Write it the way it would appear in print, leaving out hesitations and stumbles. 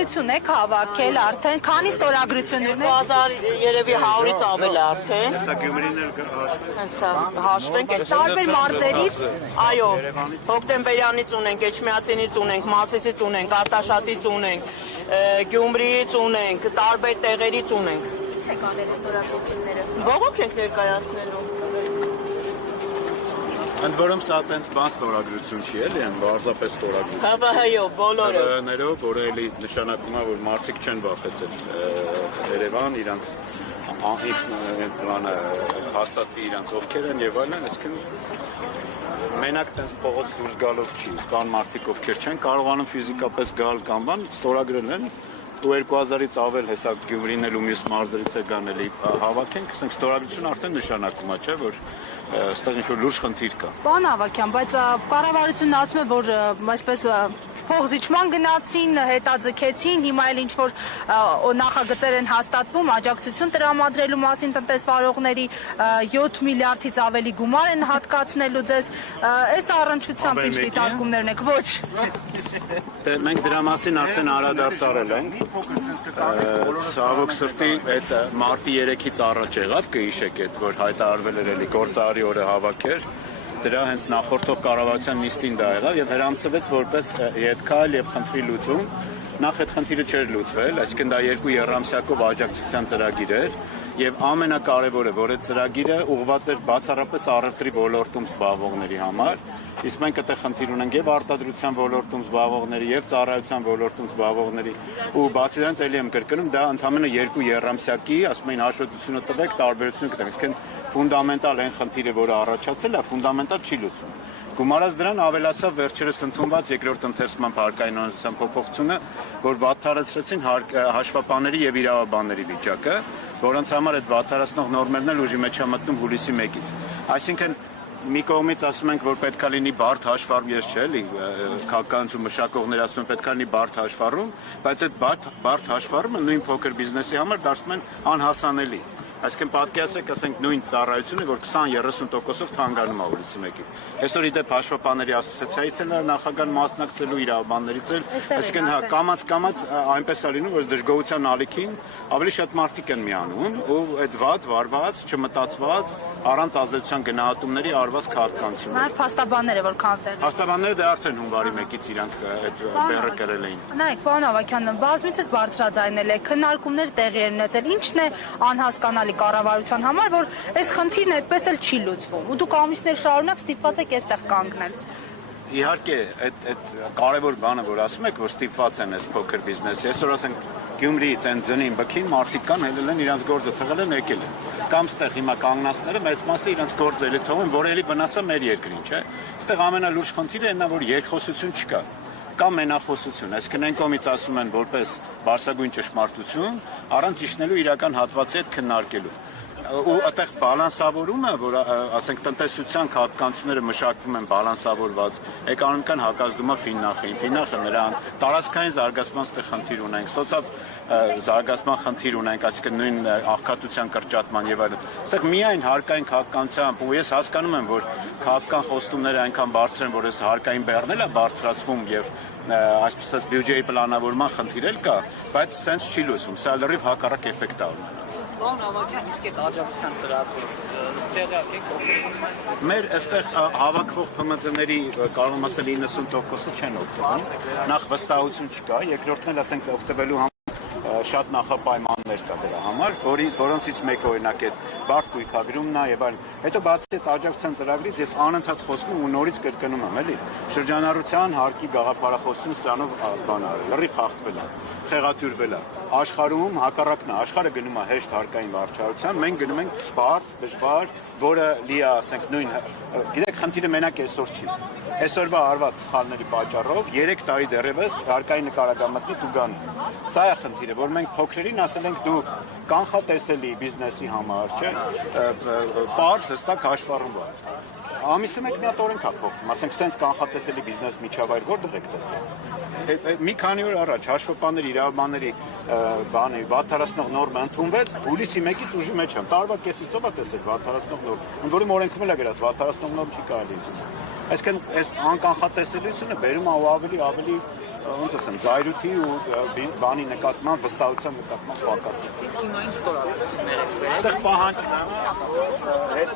ստորագրություն եք հավաքել արդեն, քանի ստորագրություններ։ 2000 երևի 100-ից ավել է արդեն։ Հեսա Գյումրիներ Հեսա հաշվենք այս Տարբեր մարզերից։ Այո, Հոկտեմբերյանից ունենք, Էջմիածինից ունենք, Մասիսից ունենք, Արտաշատից ունենք, Գյումրիից ունենք, տարբեր տեղերից ունենք։ Ինչ եք անել ստորագրությունները։ Բողոք ենք ներկայացնելու։ Ընդ որում սա տենց բան ստորագրություն չի էլի, բարձրապես ստորագրություն։ ՀՎՀ-ով բոլորը։ ՀՎՀ-ներով, որը էլի նշանակում է, որ մարդիկ չեն վախեցել Երևան, իրանց բանը հաստատվի իրանց ովքեր են եւ այլն, այսինքն մենակ տենց փողոց դուրս գալով չի, կան մարդիկ ովքեր չեն կարողանում ֆիզիկապես գալ կամ բան, ստորագրել են ու 2000-ից ավել հեսա Գյումրին էլ ու մյուս մարզերից է գան էլի հավաքենք, ասենք ստորագրություն արդեն նշանակում է, չէ, որ այստեղ ինչ-որ լուրջ խնդիր կա։ Պարոն Ավագյան, բայց կառավարությունն ասում է, որ այսպես փողզիչման գնացին, հետաձգեցին, հիմա էլ ինչ-որ նախագծեր են հաստատվում, աջակցություն տրամադրելու մասին տնտեսվարողների 7 միլիարդից ավելի գումար են հատկացնելու ձեզ, այս առնչությամբ ինչ դիտարկումներն եք, ոչ։ Մենք դրա մասին արդեն անդրադարձել ենք, ցավոք սրտի այդ մարտի 3-ից առաջ եղավ, կհիշեք այդ, որ հայտարարվել էր էլի գործարարի օրը հավաքեր, դրա հենց նախորդող կառավարության նիստին դա եղավ եւ հրամցվեց որպես ետքայլ եւ խնդրի լուծում, նախ այդ խնդիրը չէր լուծվել, այսինքն դա 2 երամսյակով աջակցության ծրագիր էր եւ ամենակարևորը, որ այդ ծրագիրը ուղղված էր բացառապես առևտրի ոլորտում զբաղվողների համար, իսկ մենք այդտեղ խնդիր ունենք եւ արտադրության ոլորտում զբաղվողների եւ ծառայության ոլորտում զբաղվողների ու բացի դրանից էլի եմ կրկնում, դա ընդհանրապես 2 երամսյակի, ասում են հաշվետվությունը տվեք, տարբերությունը կտեք, այսինքն ֆունդամենտալ այն խնդիրը, որը առաջացել է, ֆունդամենտալ չի լուծվում։ Գումարած դրան ավելացավ վերջերս ընդունված երկրորդ ընթերցման փառկայնորոշության փոփոխությունը, որ վատթարացրեցին հաշվապանների եւ իրավաբանների վիճակը, որոնց համար այդ վատթարացնող նորմերն էլ ուժի մեջ է մտնում հուլիսի 1-ից։ Այսինքն մի կողմից ասում ենք, որ պետք է լինի բարդ հաշվառում, ես չէ, էլի քաղաքականություն մշակողները ասում են պետք է լինի բարդ հաշվառում, բայց այդ բարդ հաշվառումը նույն փոքր բիզնեսի համար դարձնում են անհասանելի։ Այսինքն պատկերացրեք, ասենք նույն ծառայությունը, որ 20-30%-ով թանկանում է հուլիսի 1-ից։ Այսօր ի դեպ հաշվապանների ասոցիացիայից էլ նախագահան մասնակցելու իրավաբաններից էլ, այսինքն հա կամաց այնպես է լինում, որ դժգոհության ալիքին ավելի շատ մարդիկ են միանում ու այդ վատ, վարված, չմտածված, առանց ազդեցության գնահատումների արված քաղաքականություն։ Նաև փաստաբանները որքան դեռ։ Փաստաբանները դա արդեն հունվարի 1-ից իրանք այդ բեռը կրել էին։ Նայեք, պարոն Ավագյան, բազմիցս բարձրաձայնել եք, քննարկումներ տեղի են ունեցել, ինչն է անհասկանալի կառավարության համար, որ այս խնդիրն այդպես էլ չի լուծվում։ Ու դուք ամիսներ շարունակ ստիպված եք այստեղ կանգնել։ Իհարկե, այդ կարևոր բանը, որ ասում եք, որ ստիպված են այս փոքր բիզնեսի, այսօր ասենք Գյումրիից են ձնին բքին, մարդիկ կան, հելել են իրանց գործը թողել են, եկել են։ Կամ ստեղ հիմա կանգնածները մեծ մասը իրանց գործը էլի թողում, որ էլի վնասը մեր երկրին, չէ։ Այստեղ ամենալուրջ խնդիրը այն է, որ երկխոսություն չկա։ Կամ մենախոսություն, այսինքն այն կողմից ասում են որպես բարձրագույն ճշմարտություն, առանց իջնելու իրական հատվածի հետ քննարկելու։ Ու այդտեղ բալանսավորումը, որ ասենք տնտեսության քաղաքականությունները մշակվում են բալանսավորված, էկոնոմիկան հակազդում է Ֆիննախին, Ֆիննախը նրան տարածքային զարգացման ստեղ խնդիր ունենք, սոցիալ զարգացման խնդիր ունենք, այսինքն նույն աղքատության կրճատման եւ այլն։ Այստեղ միայն հարկային քաղաքականությամբ ու ես հասկանում եմ, որ քաղաքական խոստումները այնքան բարձր են, որ այս հարկային բեռնել է բարձրացվում եւ այսպես բյուջեի պլանավորման խնդիր էլ կա, բայց սենց չի լուծվում, սա լրիվ հակառակ էֆեկտ է ունենում։ Պարոն Ավագյան, իսկ այդ աջակցության ծրագրը տեղյակ եք։ Մեր այստեղ հավաքվող ՓՄԾ-ների կարող եմ ասել 90%-ը չեն օգտվում։ Նախ վստահություն չկա, երկրորդն էլ ասենք օգտվելու շատ նախապայմաններ կա դրա համար, որոնցից մեկը օրինակ այդ բարդ գույքագրումն է եւ այլն։ Հետո բացի այդ աջակցության ծրագրից ես անընդհատ խոսում ու նորից կրկնում եմ, էլի։ Շրջանառության հարկի գաղափարախոսություն սրանով բան արել, լրիվ խախտվել է, խեղաթյուրվել է։ Աշխարհում հակառակն է, աշխարհը գնում է հեշտ հարկային վարչարության, մենք գնում ենք բարդ, դժվար, որը լի է, ասենք նույն, գիտեք, խնդիրը մենակ այսօր չի։ Այսօրվա արված սխալների պատճառով 3 տարի դեռևս հարկային նկարագամտնի տուգան։ Սա է խնդիրը, որ մենք փոքրերին ասել ենք դուք կանխատեսելի բիզնեսի համար, չէ՞, պարզ հստակ հաշվառումով։ Ամիսը մեկ մի հատ օրենք է փոխվում, ասենք սենց կանխատեսելի բիզնես միջավայր որտեղ եք տեսել։ Մի քանի օր առաջ հաշվապանների, իրավաբանների բանի վատթարացնող նորմը ընդունվեց, հուլիսի 1-ից ուժի մեջ են։ Տարվա կեսից ով է տեսել վատթարացնող նորմ։ Ընդ որում օրենքում էլ է գրած վատթարացնող նորմ չի կարելի։ Այսինքն այս անկանխատեսելիությունը բերում է ավելի ոնց ասեմ, զայրույթի ու բանի նկատմամբ վստահության նկատմամբ պակաս։ Իսկ հիմա ինչ կորավություններ եք վերել։ Այստեղ պահանջն է, հետ